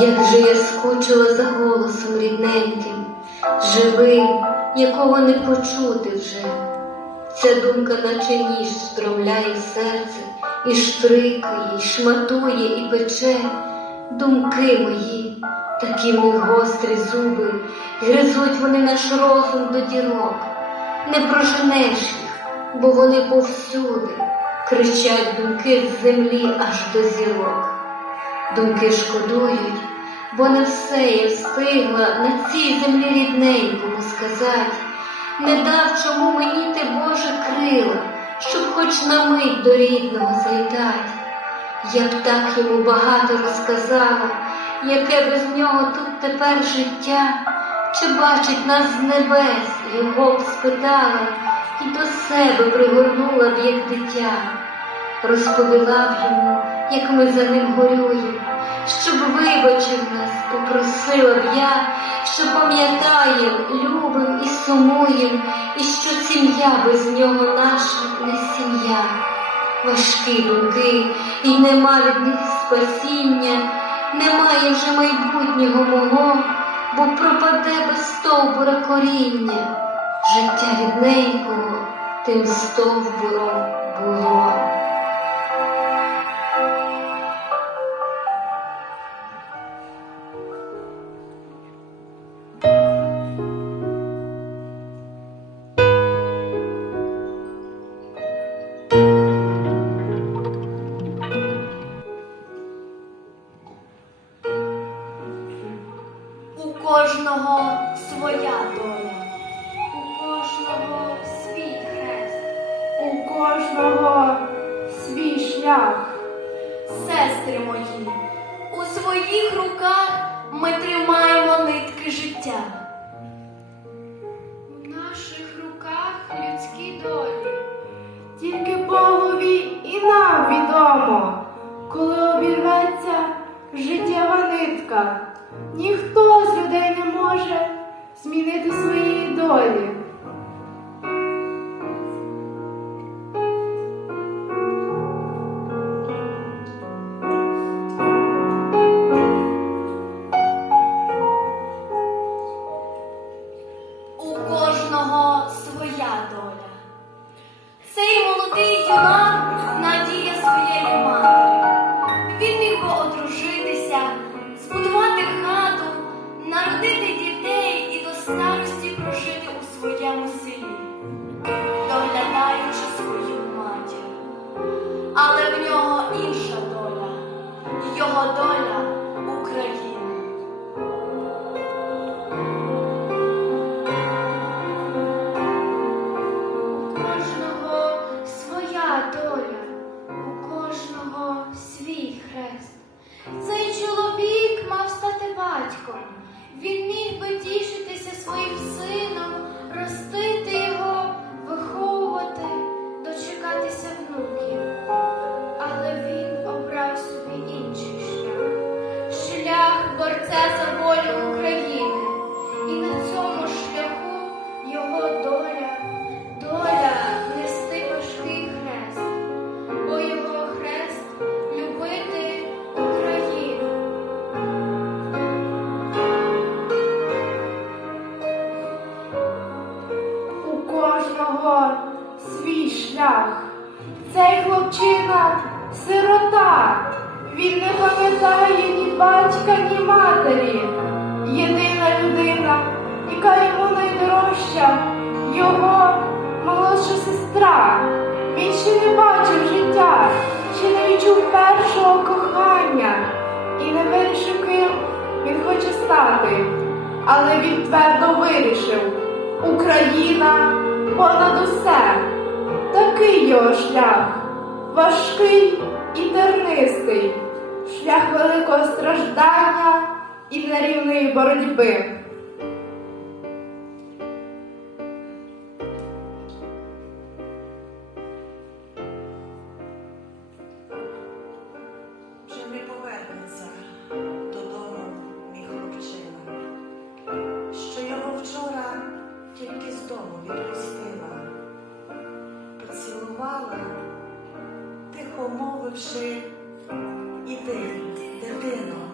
Як же я скучила за голосом рідненьким, живим, якого не почути вже. Ця думка, наче ніж, стромляє серце, і штрикає, і шматує, і пече. Думки мої, такі них гострі зуби, гризуть вони наш розум до дірок. Не проженеш їх, бо вони повсюди, кричать думки з землі аж до зірок. Думки шкодують, бо не все я встигла на цій землі рідненькому сказати. Не дав чому мені ти, Боже, крила, щоб хоч на мить до рідного злітати. Я б так йому багато розказала, яке без нього тут тепер життя, чи бачить нас з небес, його б спитала, і до себе пригорнула б, як дитя, розповіла б йому, як ми за ним горюємо, щоб вибачив нас, попросила б я, що пам'ятаєм, любим і сумуєм, і що сім'я без нього наша не сім'я. Важкі думки, і нема від них спасіння, немає вже майбутнього мого, бо пропаде без стовбура коріння. Життя рідненького тим стовбуром було. Ми тримаємо нитки життя. У наших руках людські долі. Тільки Богові і нам відомо, коли обірветься життєва нитка, ніхто з людей не може змінити своєї долі. Молодий юнак кожного свій шлях. Цей хлопчина сирота. Він не пам'ятає ні батька, ні матері. Єдина людина, яка йому найдорожча, його молодша сестра. Він ще не бачив життя, ще не відчув першого кохання і не вирішив, ким він хоче стати. Але він твердо вирішив. Україна понад усе. Такий його шлях, важкий і тернистий, шлях великого страждання і нерівної боротьби. Тихо мовивши, іди, дитино,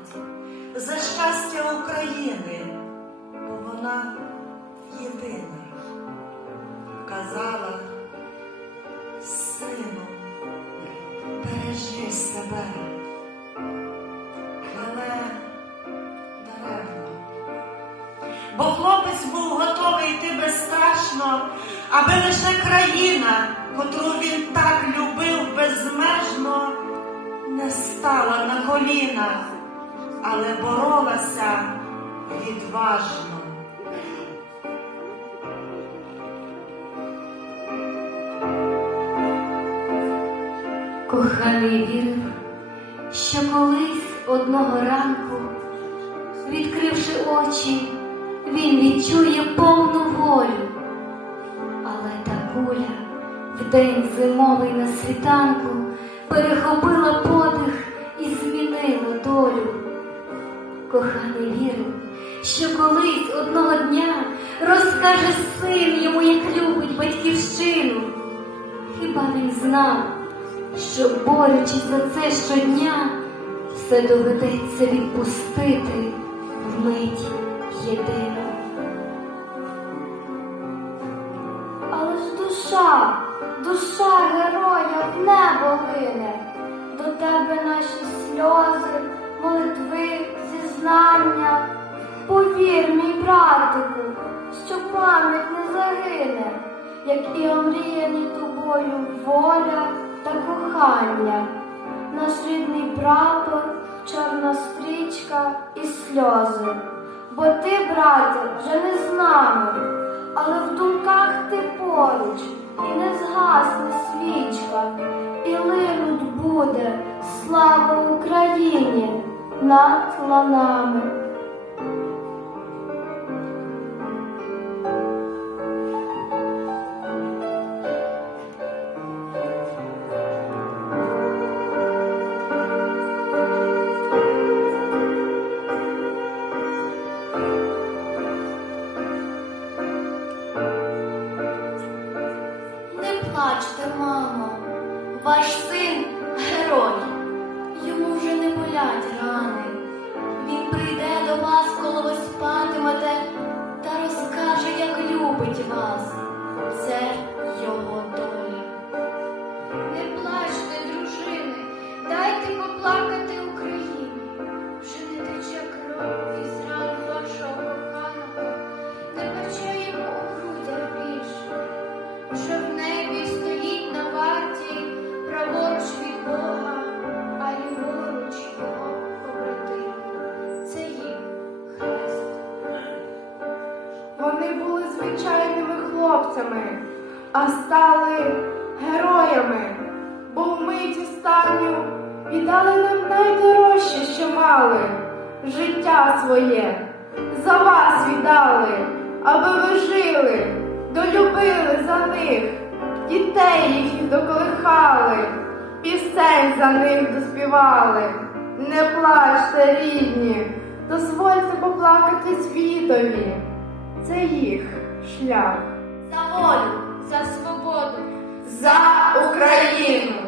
за щастя України, бо вона єдина. Казала, сину, бережи себе, але даремно. Бо хлопець був готовий йти безстрашно, аби лише країна, котру він так любив безмежно, не стала на коліна, але боролася відважно. Коханий вірив, що колись одного ранку, відкривши очі, він відчує повну волю. В день зимовий на світанку перехопила подих і змінила долю. Коханий вірив, що колись одного дня розкаже син йому, як любить батьківщину. Хіба він знав, що борючись за це щодня, все доведеться відпустити вмить єдину. Але ж душа, душа героя в небо гине. До тебе наші сльози, молитви, зізнання. Повір, мій братику, що пам'ять не загине, як і омріяні тобою воля та кохання. Наш рідний прапор, чорна стрічка і сльози. Бо ти, брате, вже не з нами, але в думках ти поруч, і не згасне свічка, і линуть буде слава Україні над ланами. Плачте, мамо, ваш син герой. Йому вже не болять рани. Він прийде до вас, коли ви спатимете, та розкаже, як любить вас. А стали героями, бо в мить останню віддали нам найдорожче, що мали життя своє. За вас віддали, аби ви жили, долюбили за них, дітей їхніх доколихали, пісень за них доспівали. Не плачте, рідні, дозвольте поплакати світові. Це їх шлях За волю, За свободу. за Україну.